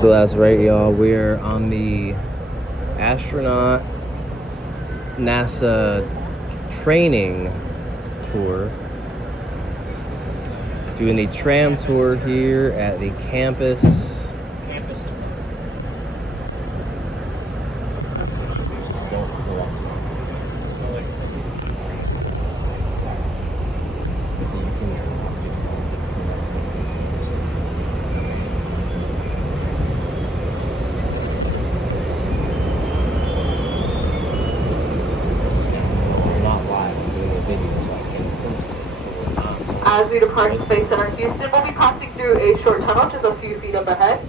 So that's right, y'all. We're on the Astronaut NASA training tour. Doing the tram tour here at the campus. As we depart Space Center Houston, we'll be passing through a short tunnel just a few feet up ahead.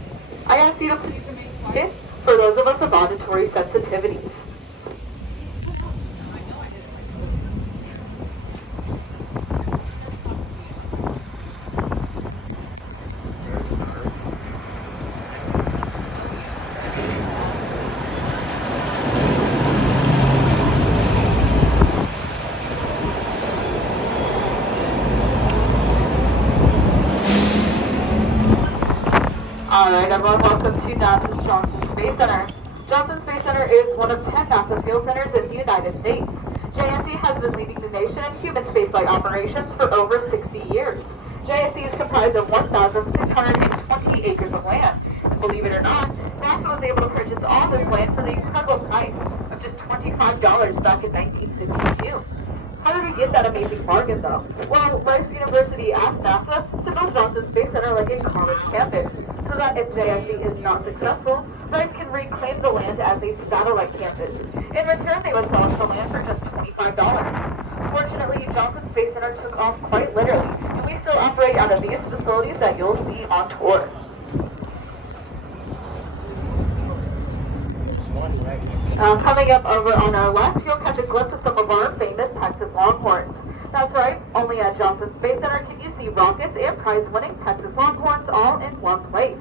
I ask you to please remain quiet for those of us with auditory sensitivities. Alright everyone, welcome to NASA's Johnson Space Center. Johnson Space Center is one of 10 NASA field centers in the United States. JSC has been leading the nation in human spaceflight operations for over 60 years. JSC is comprised of 1,620 acres of land. And believe it or not, NASA was able to purchase all this land for the incredible price of just $25 back in 1962. How did we get that amazing bargain, though? Well, Rice University asked NASA to build Johnson Space Center like a college campus, so that if JSC is not successful, Rice can reclaim the land as a satellite campus. In return, they would sell us the land for just $25. Fortunately, Johnson Space Center took off quite literally, and we still operate out of these facilities that you'll see on tour. Coming up over on our left, you'll catch a glimpse of some of our famous Texas Longhorns. That's right, only at Johnson Space Center can you see rockets and prize-winning Texas Longhorns all in one place.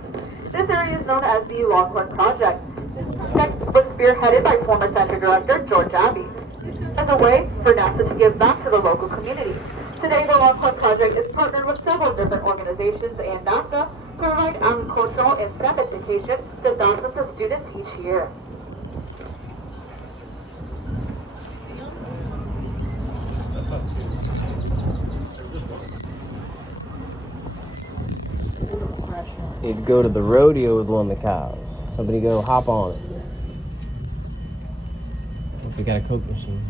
This area is known as the Longhorn Project. This project was spearheaded by former Center Director George Abbey. This is as a way for NASA to give back to the local community. Today, the Longhorn Project is partnered with several different organizations and NASA to provide agricultural and STEM education to thousands of students each year. You'd go to the rodeo with one of the cows. Somebody go hop on it. If we got a Coke machine.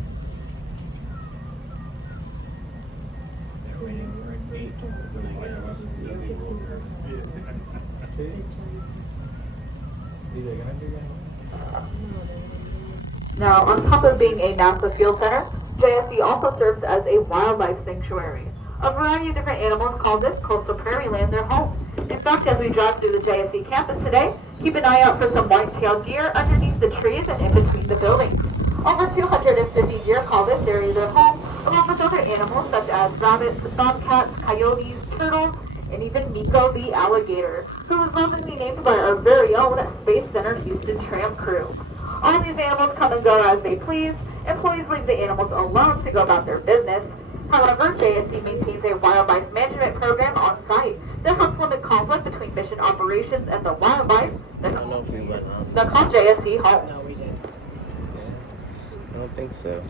Now, on top of being a NASA field center, JSC also serves as a wildlife sanctuary. A variety of different animals call this coastal prairie land their home. In fact, as we drive through the JSC campus today, keep an eye out for some white-tailed deer underneath the trees and in between the buildings. Over 250 deer call this area their home, along with other animals such as rabbits, bobcats, coyotes, turtles, and even Miko the alligator, who was lovingly named by our very own Space Center Houston tram crew. All these animals come and go as they please. Employees leave the animals alone to go about their business. However, JSC maintains a wildlife management program on site that helps limit conflict between mission operations and the wildlife that call JSC home. No, we didn't. I don't think so.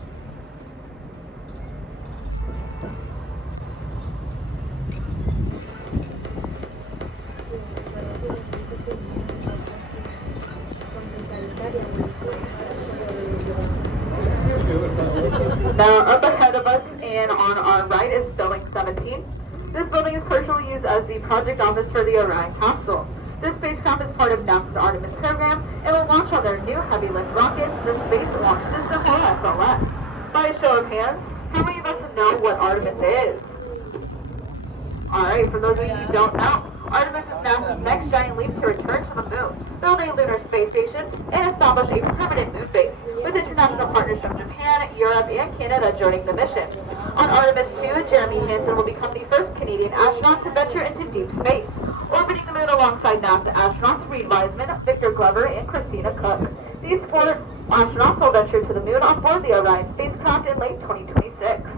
Now, up ahead of us and on our right is Building 17. This building is partially used as the project office for the Orion capsule. This spacecraft is part of NASA's Artemis program and will launch on their new heavy lift rocket, the Space Launch System, or SLS. By a show of hands, how many of us know what Artemis is? Alright, for those of you who don't know, Artemis is NASA's next giant leap to return to the moon, build a lunar space station, and establish a permanent moon base, with international partners from Japan, Europe, and Canada joining the mission. On Artemis 2, Jeremy Hansen will become the first Canadian astronaut to venture into deep space, orbiting the moon alongside NASA astronauts Reed Wiseman, Victor Glover, and Christina Cook. These four astronauts will venture to the moon on board the Orion spacecraft in late 2026.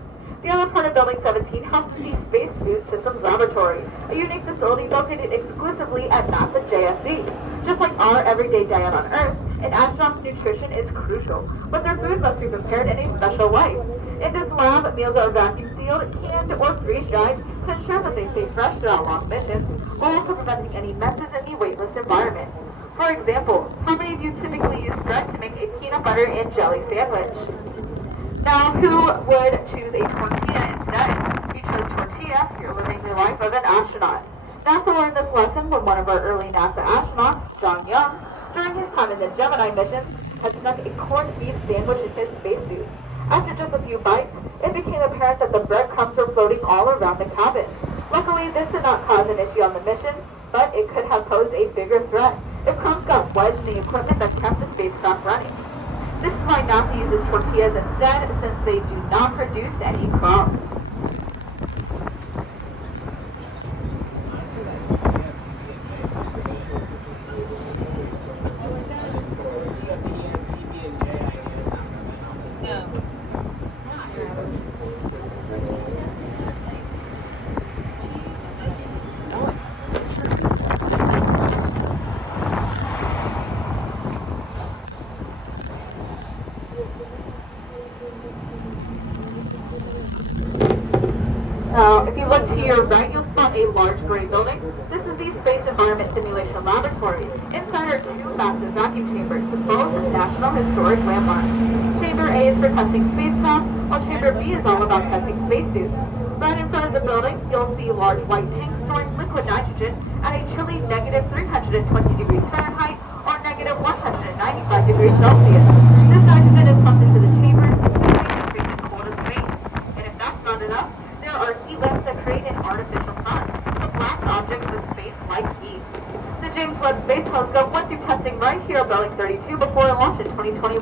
The other part of Building 17 houses the Space Food Systems Laboratory. Laboratory, a unique facility located exclusively at NASA JSC. Just like our everyday diet on Earth, an astronaut's nutrition is crucial, but their food must be prepared in a special way. In this lab, meals are vacuum sealed, canned, or freeze-dried to ensure that they stay fresh throughout long missions, while also preventing any messes in the weightless environment. For example, how many of you typically use bread to make a peanut butter and jelly sandwich? Now, who would choose a tortilla instead? If you chose tortilla, you're living the life of an astronaut. NASA learned this lesson when one of our early NASA astronauts, John Young, during his time in the Gemini missions, had snuck a corned beef sandwich in his spacesuit. After just a few bites, it became apparent that the breadcrumbs were floating all around the cabin. Luckily, this did not cause an issue on the mission, but it could have posed a bigger threat if crumbs got wedged in the equipment that kept the spacecraft running. This is why NASA uses tortillas instead, since they do not produce any crumbs. If you look to your right, you'll spot a large gray building. This is the Space Environment Simulation Laboratory. Inside are two massive vacuum chambers, both National Historic Landmarks. Chamber A is for testing spacecraft, while Chamber B is all about testing spacesuits. Right in front of the building, you'll see large white tanks storing liquid nitrogen at a chilly negative 320 degrees Fahrenheit or negative 195 degrees Celsius. This nitrogen is pumped into the chamber, simply increasing the cold of space. And if that's not enough, there are heat lamps that create an artificial sun, the black objects of space like heat. The James Webb Space Telescope went through testing right here at Belling 32 before it launched in 2021.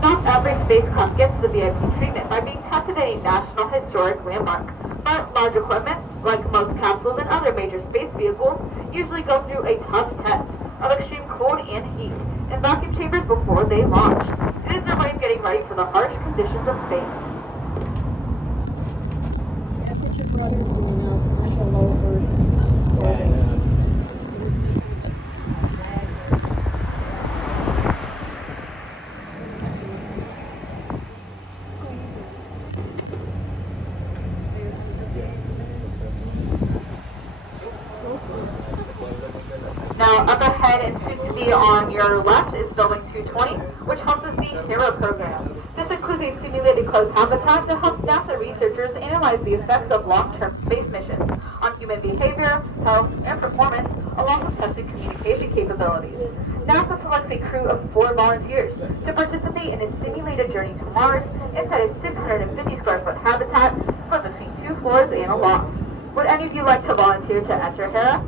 Not every spacecraft gets the VIP treatment by being tested at a National Historic Landmark, but large equipment, like most capsules and other major space vehicles, usually go through a tough test of extreme cold and heat in vacuum chambers before they launch. It is their way of getting ready for the harsh conditions of space. That's what your brother's doing now, commercial low Earth orbit. Now, up ahead and soon to be on your left is Building 220, which houses the HERA program. This includes a simulated closed habitat that helps NASA researchers analyze the effects of long-term space missions on human behavior, health, and performance, along with testing communication capabilities. NASA selects a crew of 4 volunteers to participate in a simulated journey to Mars inside a 650 square foot habitat split between 2 floors and a loft. Would any of you like to volunteer to enter HERA?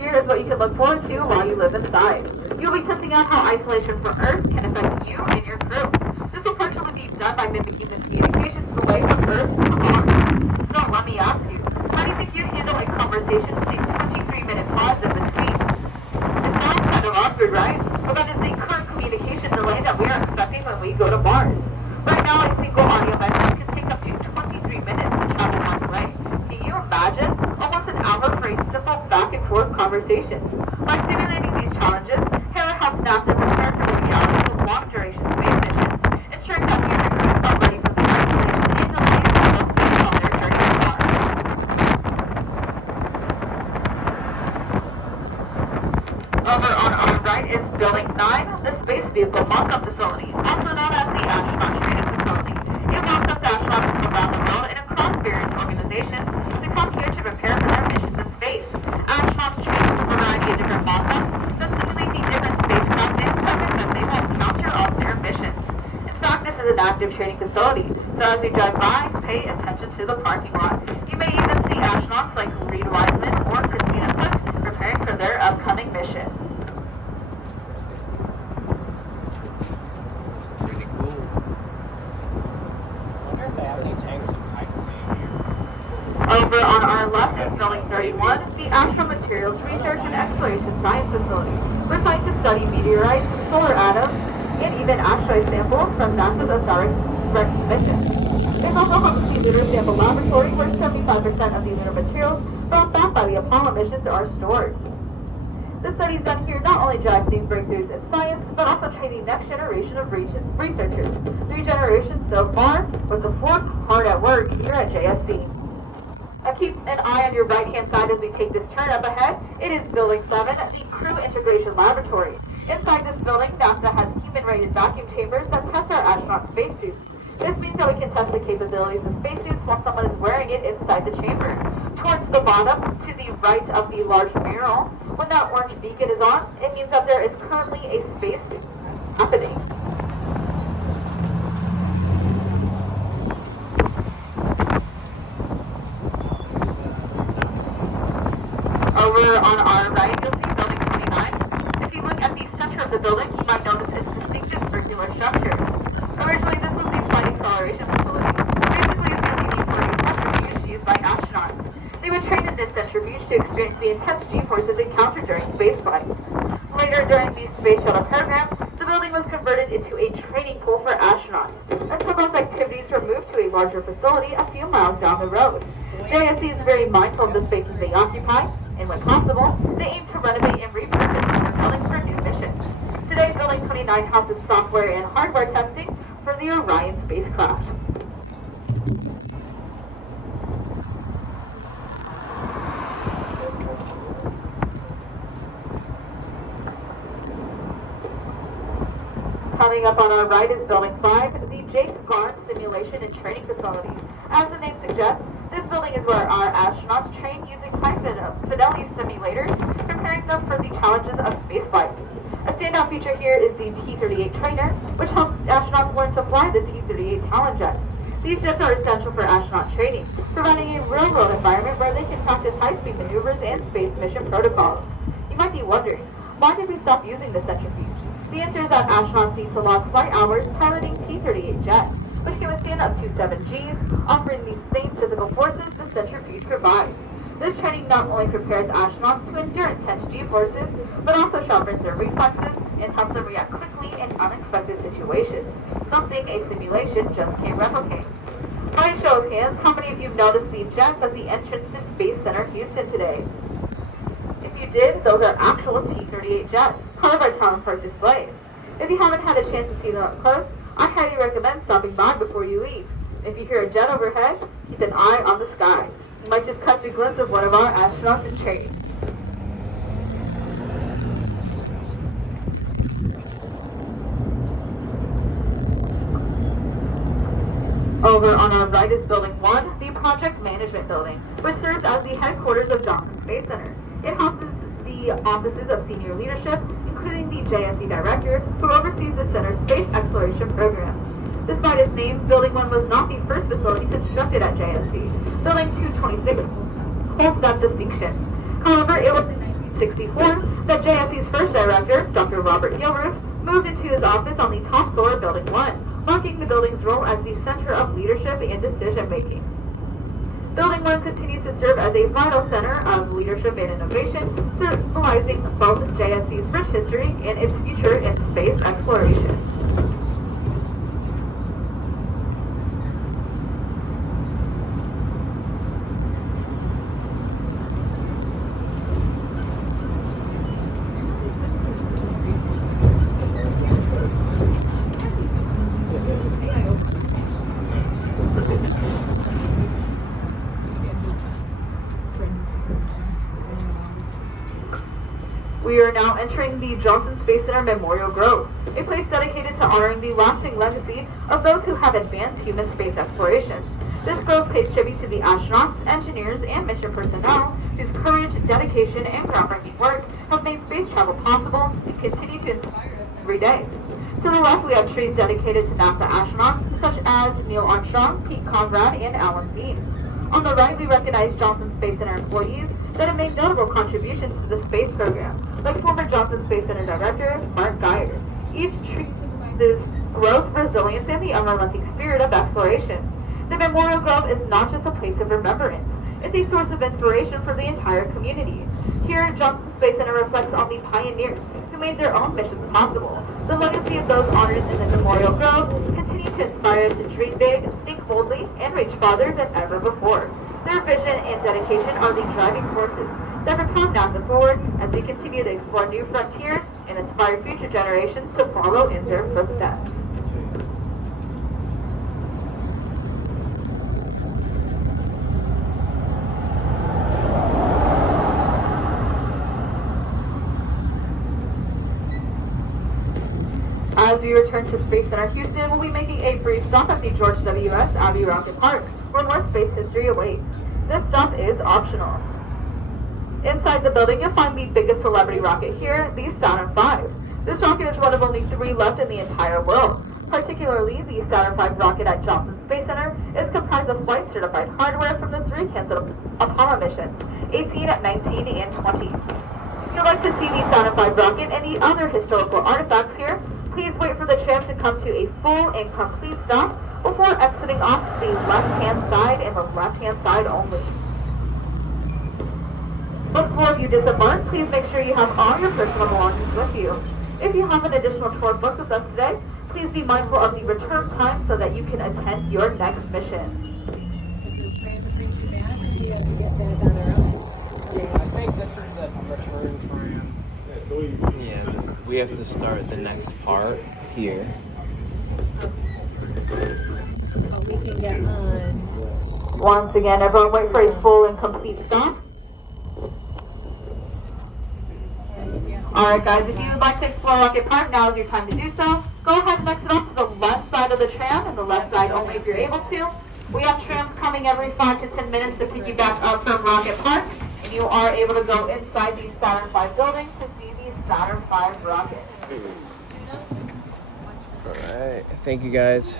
Here is what you can look forward to while you live inside. You'll be testing out how isolation from Earth can affect you and your crew. This will partially be done by mimicking the communications delay from Earth to Mars. So let me ask you, how do you think you'd handle a conversation with a 23-minute pause in between? It sounds kind of awkward, right? But that is the current communication delay that we are expecting when we go to Mars. Right now, a single audio message can take up to 23 minutes to travel one way. Can you imagine? Almost an hour for a simple back and forth conversation. By simulating these challenges, HERA helps NASA prepare for the realities of long-duration space missions, ensuring that future crews are ready for the isolation and delays that will face on their journey to Mars. Over on our right is Building 9, the Space Vehicle Mock-Up Facility, also known as the Astronaut Training Facility. It welcomes astronauts from around the world and across various organizations to come here to prepare for their missions in space. Astronauts train with a variety of different mock-ups that simulate the different spacecraft and equipment that they will encounter on their missions. In fact, this is an active training facility, so as you drive by, pay attention to the parking lot. You may even see astronauts like Reed Wiseman or Christina Cook preparing for their upcoming mission. Pretty cool. I wonder if they have any tanks of hydrogen here. Over on our left is Building 31, the Astro Materials Research and Exploration Science Facility, where scientists study meteorites, solar atoms, and even asteroid samples from NASA's OSIRIS mission. It It's also home to the Lunar Sample Laboratory, where 75% of the lunar materials brought back by the Apollo missions are stored. The studies done here not only drive new breakthroughs in science, but also train the next generation of researchers. 3 generations so far, with the 4th hard at work here at JSC. Now keep an eye on your right-hand side as we take this turn up ahead. It is Building 7, the Crew Integration Laboratory. Inside this building, NASA has human-rated vacuum chambers that test our astronaut spacesuits. This means that we can test the capabilities of spacesuits while someone is wearing it inside the chamber. Towards the bottom, to the right of the large mural, when that orange beacon is on, it means that there is currently a spacesuit happening. Over on our right, you'll see Building 29. If you look at the center of the building, you might notice its distinctive circular structure. Originally, this was the flight acceleration facility, basically a fancy name for a centrifuge used by astronauts. They were trained in this centrifuge to experience the intense G-forces encountered during spaceflight. Later, during the Space Shuttle program, the building was converted into a training pool for astronauts, until those activities were moved to a larger facility a few miles down the road. JSC is very mindful of the spaces they occupy, and when possible, they aim to renovate and repurpose their buildings for new missions. Today, Building 29 houses software and hardware testing for the Orion spacecraft. Coming up on our right is Building 5, the Jake Garn Simulation and Training Facility. As the name suggests, this building is where our astronauts train using high-fidelity simulators, preparing them for the challenges of spaceflight. A standout feature here is the T-38 trainer, which helps astronauts learn to fly the T-38 Talon jets. These jets are essential for astronaut training, providing a real-world environment where they can practice high-speed maneuvers and space mission protocols. You might be wondering, why did we stop using the centrifuge? The answer is that astronauts need to log flight hours piloting T-38 jets, which can withstand up to 7 Gs, offering the same physical forces the centrifuge provides. This training not only prepares astronauts to endure intense G-forces, but also sharpens their reflexes and helps them react quickly in unexpected situations, something a simulation just can't replicate. By a show of hands, how many of you noticed the jets at the entrance to Space Center Houston today? If you did, those are actual T-38 jets, part of our Talon Park display. If you haven't had a chance to see them up close, I highly recommend stopping by before you leave. If you hear a jet overhead, keep an eye on the sky. You might just catch a glimpse of one of our astronauts in training. Over on our right is Building 1, the Project Management Building, which serves as the headquarters of Johnson Space Center. It houses the offices of senior leadership, including the JSC director, who oversees the center's space exploration programs. Despite its name, Building 1 was not the first facility constructed at JSC. Building 226 holds that distinction. However, it was in 1964 that JSC's first director, Dr. Robert Gilruth, moved into his office on the top floor of Building 1, marking the building's role as the center of leadership and decision-making. Building 1 continues to serve as a vital center of leadership and innovation, symbolizing both JSC's rich history and its future in space exploration. We are now entering the Johnson Space Center Memorial Grove, a place dedicated to honoring the lasting legacy of those who have advanced human space exploration. This grove pays tribute to the astronauts, engineers, and mission personnel whose courage, dedication, and groundbreaking work have made space travel possible and continue to inspire us every day. To the left, we have trees dedicated to NASA astronauts such as Neil Armstrong, Pete Conrad, and Alan Bean. On the right, we recognize Johnson Space Center employees that have made notable contributions to the space program, like former Johnson Space Center Director Mark Geyer. Each tree symbolizes growth, resilience, and the unrelenting spirit of exploration. The Memorial Grove is not just a place of remembrance, it's a source of inspiration for the entire community. Here, Johnson Space Center reflects on the pioneers who made their own missions possible. The legacy of those honored in the Memorial Grove continue to inspire us to dream big, think boldly and reach farther than ever before. Their vision and dedication are the driving forces that propel NASA forward as we continue to explore new frontiers and inspire future generations to follow in their footsteps. As we return to Space Center Houston, we'll be making a brief stop at the George W.S. Abbey Rocket Park, where more space history awaits. This stop is optional. Inside the building, you'll find the biggest celebrity rocket here, the Saturn V. This rocket is one of only 3 left in the entire world. Particularly, the Saturn V rocket at Johnson Space Center is comprised of flight-certified hardware from the 3 canceled Apollo missions, 18, 19, and 20. If you'd like to see the Saturn V rocket and the other historical artifacts here, please wait for the tram to come to a full and complete stop before exiting off to the left-hand side and the left-hand side only. Before you disembark, please make sure you have all your personal belongings with you. If you have an additional tour booked with us today, please be mindful of the return time so that you can attend your next mission. Is the train that brings you back, or do you have to get back on our own? I think this is the return tram. Yeah, we have to start the next part here. Oh, we can get on. Once again, everyone wait for a full and complete stop. Alright guys, if you would like to explore Rocket Park, now is your time to do so. Go ahead and exit off to the left side of the tram, and the left side only if you're able to. We have trams coming every 5 to 10 minutes to pick you back up from Rocket Park, and you are able to go inside the Saturn V building to see the Saturn V rocket. Alright, thank you guys.